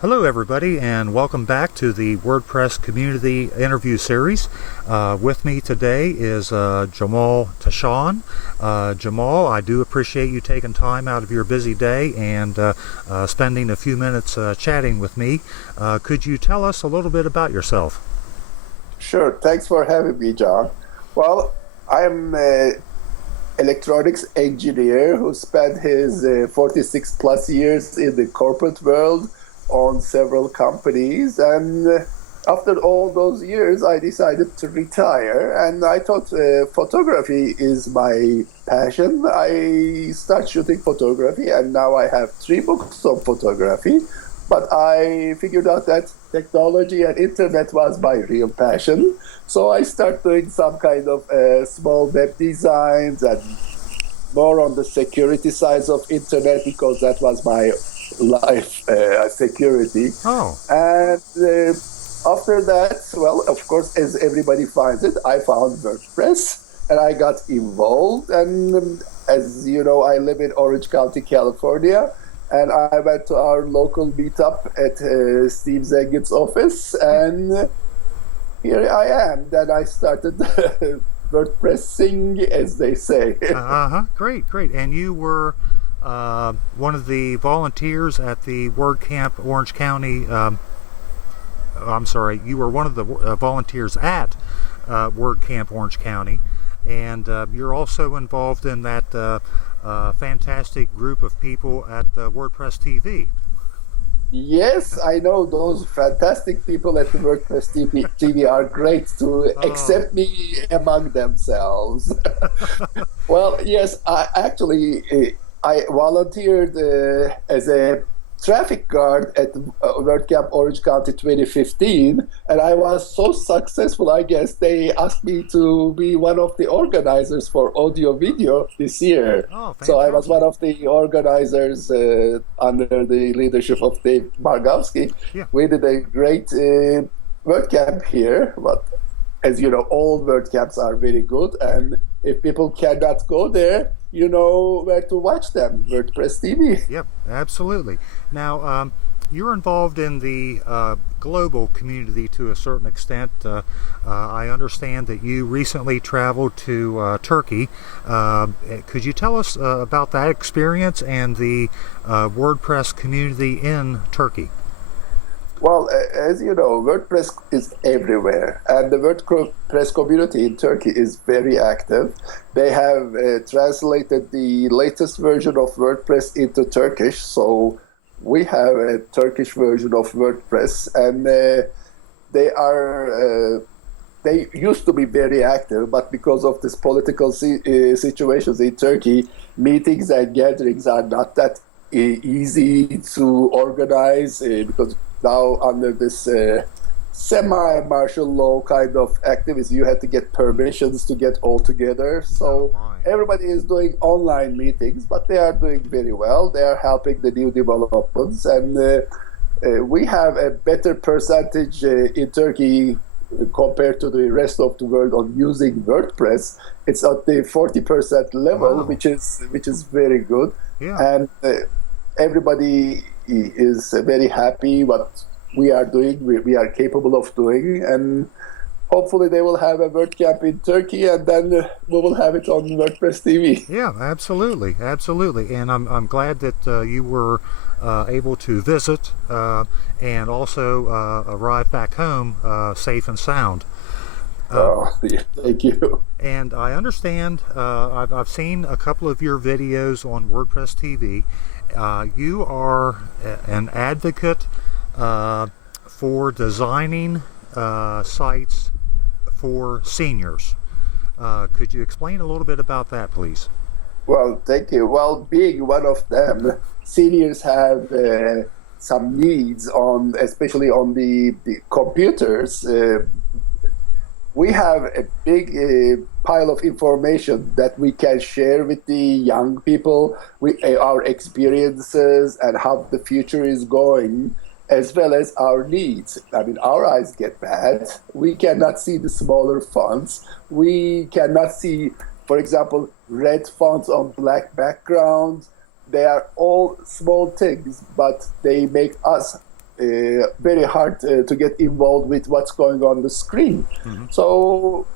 Hello, everybody, and welcome back to the WordPress Community Interview Series. With me today is Cemal Tashan. Cemal, I do appreciate you taking time out of your busy day and spending a few minutes chatting with me. Could you tell us a little bit about yourself? Sure. Thanks for having me, John. Well, I'm an electronics engineer who spent his 46 plus years in the corporate world on several companies. And after all those years, I decided to retire. And I thought photography is my passion. I started shooting photography, and now I have 3 books on photography. But I figured out that technology and internet was my real passion. So I started doing some kind of small web designs and more on the security side of internet, because that was my life security. Oh, And after that, well, of course, as everybody finds it, I found WordPress and I got involved. And as you know, I live in Orange County, California. And I went to our local meetup at Steve Zengin's office, and here I am. Then I started WordPressing, as they say. great, great. And you were one of the volunteers at the WordCamp Orange County. I'm sorry, you were one of the volunteers at WordCamp Orange County, and you're also involved in that fantastic group of people at WordPress TV. Yes, I know those fantastic people at the WordPress TV are great to Oh, accept me among themselves. Well, yes, I volunteered as a traffic guard at WordCamp Orange County 2015, and I was so successful, I guess they asked me to be one of the organizers for audio video this year. oh, So I was fantastic. one of the organizers under the leadership of Dave Margowski. Yeah. We did a great WordCamp here, but as you know, all WordCamps are very good, and if people cannot go there, you know where to watch them, WordPress TV. Yep, absolutely. Now, you're involved in the global community to a certain extent. I understand that you recently traveled to Turkey. Could you tell us about that experience and the WordPress community in Turkey? Well, as you know, WordPress is everywhere, and the WordPress community in Turkey is very active. They have translated the latest version of WordPress into Turkish, so we have a Turkish version of WordPress, and they are. They used to be very active, but because of this political situations in Turkey, meetings and gatherings are not that easy to organize because now under this semi-martial law kind of activities, you had to get permissions to get all together. Oh So my. everybody is doing online meetings, but they are doing very well. They are helping the new developments, and we have a better percentage in Turkey compared to the rest of the world on using WordPress. It's at the 40% level, Wow. which is very good, Yeah. and everybody is very happy what we are doing. We are capable of doing, and hopefully they will have a WordCamp in Turkey, and then we will have it on WordPress TV. Yeah, absolutely, absolutely, and I'm glad that you were able to visit and also arrive back home safe and sound. Uh, Oh, thank you. and I understand I've seen a couple of your videos on WordPress TV. You are an advocate for designing sites for seniors. Could you explain a little bit about that, please? Well, thank you. Well, being one of them, seniors have some needs on, especially on the computers. We have a big pile of information that we can share with the young people, with our experiences and how the future is going, as well as our needs. I mean, our eyes get bad. We cannot see the smaller fonts. We cannot see, for example, red fonts on black backgrounds. They are all small things, but they make us very hard to get involved with what's going on the screen. So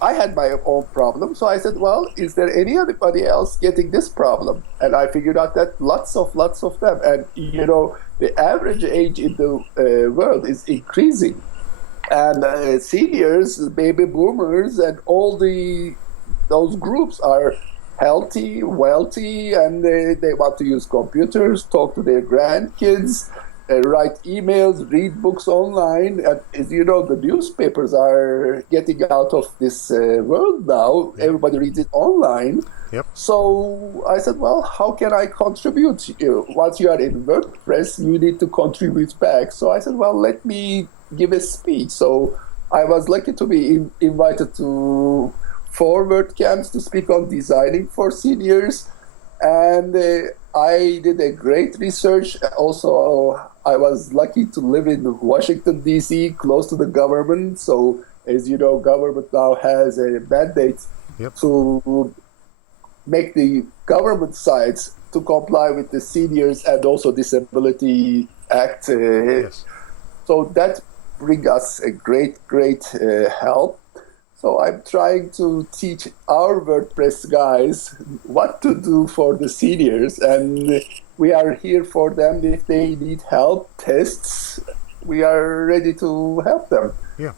I had my own problem. So I said, well, is there anybody else getting this problem? And I figured out that lots of them. And, the average age in the world is increasing. And seniors, baby boomers, and all those groups are healthy, wealthy, and they want to use computers, talk to their grandkids, write emails, read books online. And as you know, the newspapers are getting out of this world now. Yep. Everybody reads it online. Yep. So I said, well, how can I contribute? Once you are in WordPress, you need to contribute back. So I said, well, let me give a speech. So I was lucky to be invited to 4 WordCamps to speak on designing for seniors. And I did a great research. Also, I was lucky to live in Washington, D.C., close to the government. So, as you know, government now has a mandate to make the government sites to comply with the Seniors and also Disability Act. Yes. So that brings us a great help. So I'm trying to teach our WordPress guys what to do for the seniors, and we are here for them if they need help, tests. We are ready to help them. Yeah,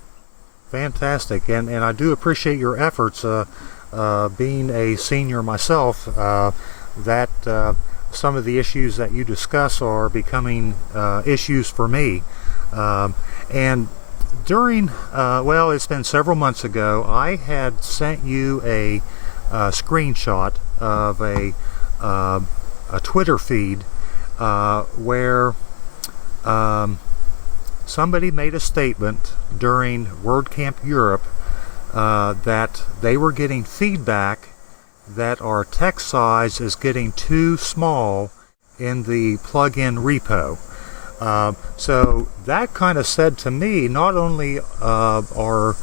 fantastic, and I do appreciate your efforts. Being a senior myself, that some of the issues that you discuss are becoming issues for me, and during, it's been several months ago, I had sent you a screenshot of a Twitter feed where somebody made a statement during WordCamp Europe that they were getting feedback that our text size is getting too small in the plugin repo. So that kind of said to me, not only are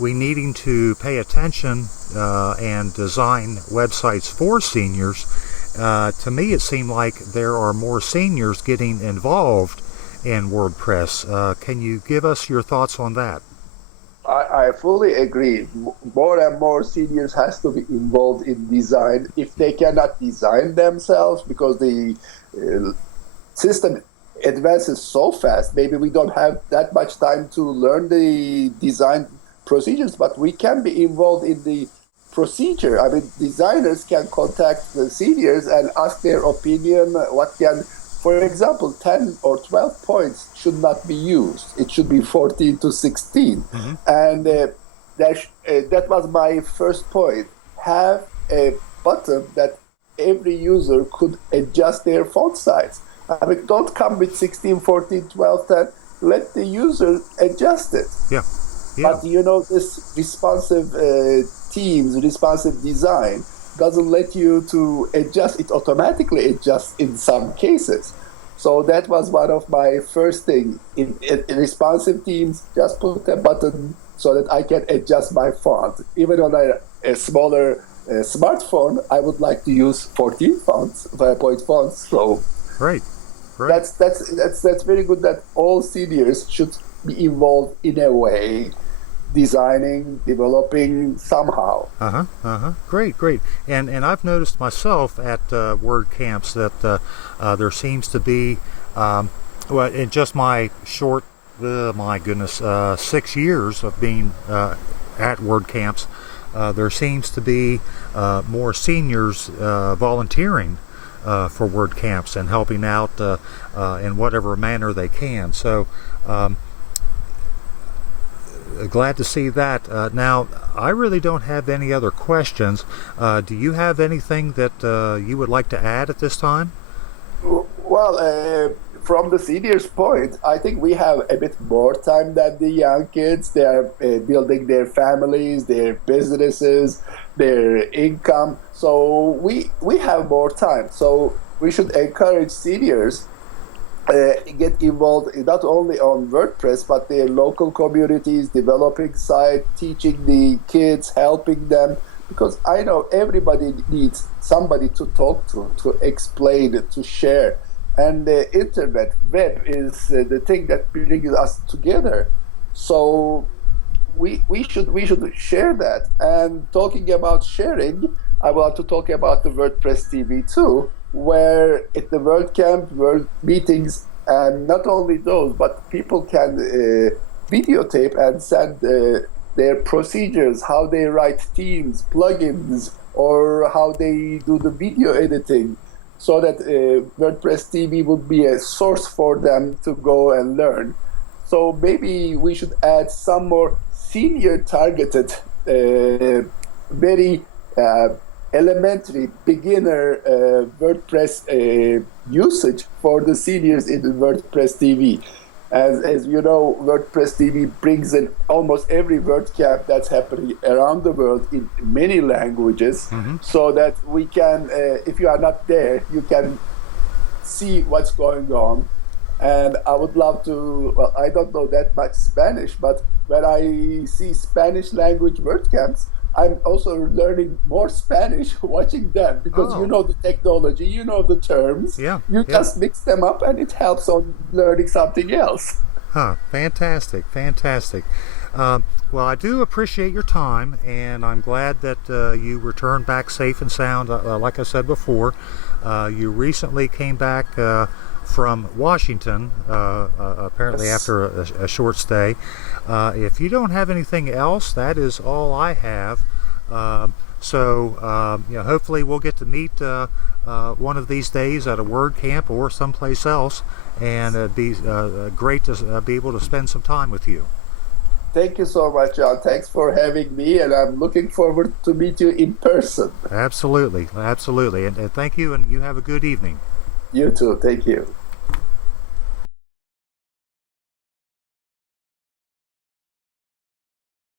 we needing to pay attention and design websites for seniors, to me it seemed like there are more seniors getting involved in WordPress. Can you give us your thoughts on that? I fully agree. More and more seniors has to be involved in design. If they cannot design themselves because the system advances so fast, maybe we don't have that much time to learn the design procedures, but we can be involved in the procedure. I mean, designers can contact the seniors and ask their opinion. For example, 10 or 12 points should not be used. It should be 14 to 16. Mm-hmm. And that was my first point. Have a button that every user could adjust their font size. I mean, don't come with 16, 14, 12, 10. Let the user adjust it. Yeah. But this responsive teams, responsive design doesn't let you to adjust. It automatically adjusts in some cases. So that was one of my first things. In responsive teams, just put a button so that I can adjust my font. Even on a smaller smartphone, I would like to use 14 fonts, 5-point fonts. So right. That's very good that all seniors should be involved in a way, designing, developing somehow. Great. And I've noticed myself at WordCamps that there seems to be, in just my short, 6 years of being at WordCamps, there seems to be more seniors volunteering for WordCamps and helping out in whatever manner they can. So glad to see that. Now, I really don't have any other questions. Do you have anything that you would like to add at this time? Well, from the seniors' point, I think we have a bit more time than the young kids. They are building their families, their businesses, their income. So we have more time. So we should encourage seniors get involved not only on WordPress, but their local communities, developing site, teaching the kids, helping them. Because I know everybody needs somebody to talk to explain, to share. and the internet, web, is the thing that brings us together. So we should share that. And talking about sharing, I want to talk about the WordPress TV too, where at the WordCamp, World meetings, and not only those, but people can videotape and send their procedures, how they write themes, plugins, or how they do the video editing, so that WordPress TV would be a source for them to go and learn. So maybe we should add some more senior targeted, very elementary beginner WordPress usage for the seniors in the WordPress TV. As you know, WordPress TV brings in almost every WordCamp that's happening around the world in many languages, so that we can, if you are not there, you can see what's going on. And I would love to, well, I don't know that much Spanish, but when I see Spanish language WordCamps, I'm also learning more Spanish watching them, because you Oh, know the technology, you know the terms, yeah, you yeah. just mix them up and it helps on learning something else. Huh, fantastic, fantastic. Well, I do appreciate your time, and I'm glad that you returned back safe and sound. Like I said before, you recently came back from Washington, apparently Yes. after a short stay. If you don't have anything else, that is all I have. Hopefully we'll get to meet one of these days at a WordCamp or someplace else, and it'd be great to be able to spend some time with you. Thank you so much, John. Thanks for having me, and I'm looking forward to meet you in person. Absolutely, absolutely. And thank you, and you have a good evening. You too. Thank you.